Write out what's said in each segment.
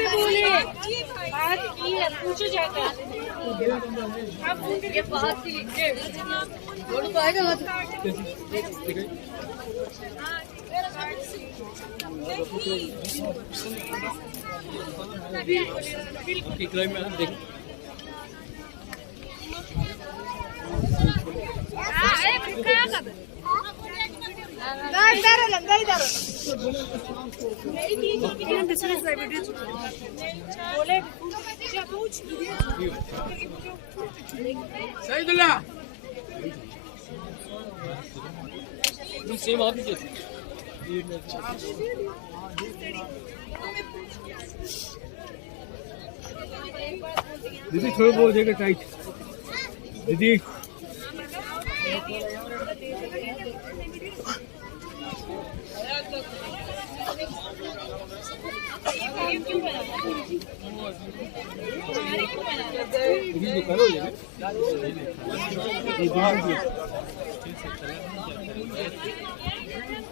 पे बोले बात की है, पूछो जाकर आप ये बात की लिखते बोलो तो आएगा मत दीदी थोड़ा बहुत देगा टाइट दीदी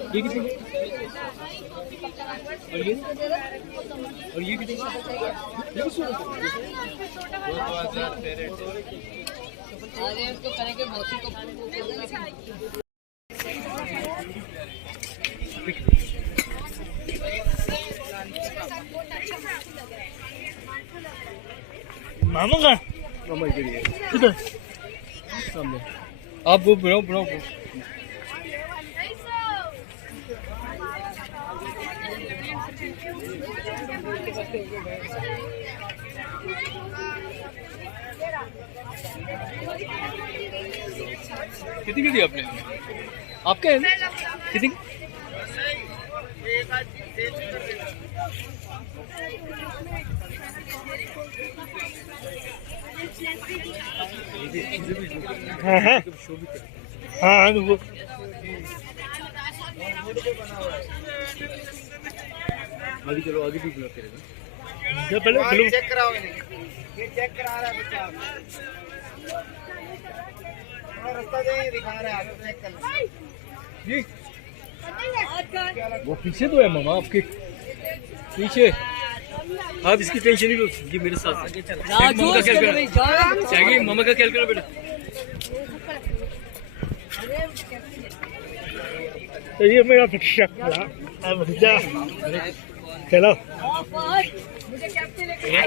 ये कितने और ये कितने तो करेंगे मौसी को मामा का मामा के लिए किधर सामने आप वो बनाओ बनाओ कितनी दी आपने आपका है ना कितनी हाँ हाँ हाँ वो आगे चलो आगे भी बुलाते रहेगा जब पहले चेक कराओ ये चेक करा रहा है बच्चा रास्ता दे दिखा रहा है चेक कर जी वो पीछे तो है मामा आपके पीछे आप इसकी टेंशन नहीं लो ये मेरे साथ मामा का ख्याल करो चाहिए मामा का ख्याल करो बेटा तो ये मेरा शिक्षा अब जा चलो मुझे कैप्टन लेकर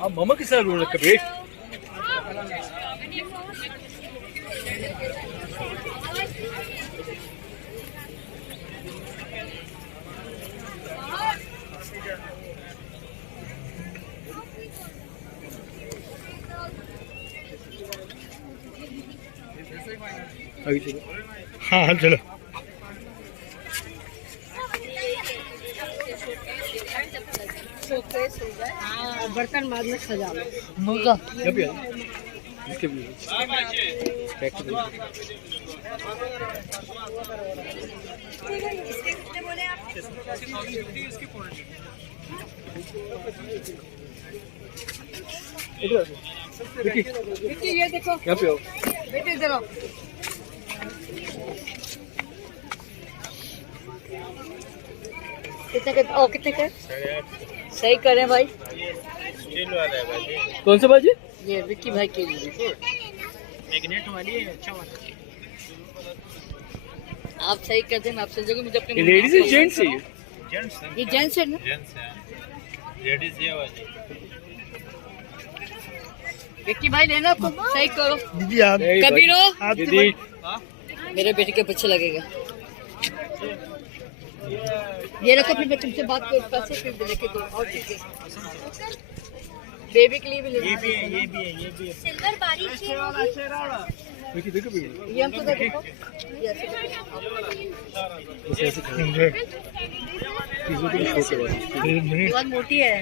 आप मामा के साथ रोना कभी आगे चलो हाँ हाँ चलो बर्तन बाद में सजा लो इसके भी ये देखो यहाँ पे आओ बेटे इधर आओ कितने के ओ कितने के सही करें भाई स्टील वाला है भाई कौन सा बाजी ये विक्की भाई के लिए मैग्नेट वाली है अच्छा वाला आप सही कर दें मैं आपसे जगह मुझे अपने लेडीज एंड जेंट्स है ये जेंट्स है ना जेंट्स है लेडीज ये वाली विक्की भाई लेना आपको सही करो दीदी आप कबीरो दीदी मेरे बेटे के पीछे लगेगा ये रखो फिर मैं तुमसे बात कर पैसे फिर लेके दो और ठीक है बेबी के लिए भी ले ये भी है ये भी है ये भी है सिल्वर बारिश देखिए देखो ये हमको दे देखो ऐसे करेंगे चीजों की छोटे वाली बहुत मोटी है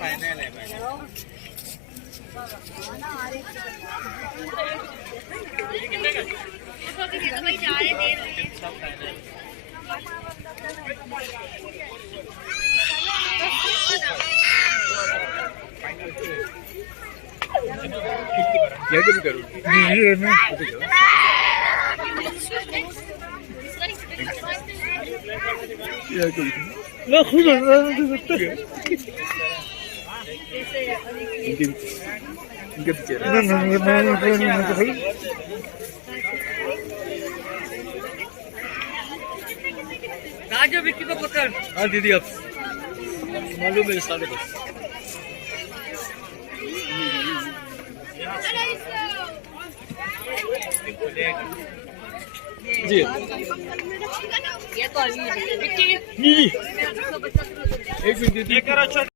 फाइनल है भाई। क्या कभी करूँ मैं खुद इनके पीछे राजू विक्की को पकड़। हाँ दीदी आप मालूम है साले बस जी ये तो अभी विक्की जी एक मिनट दीदी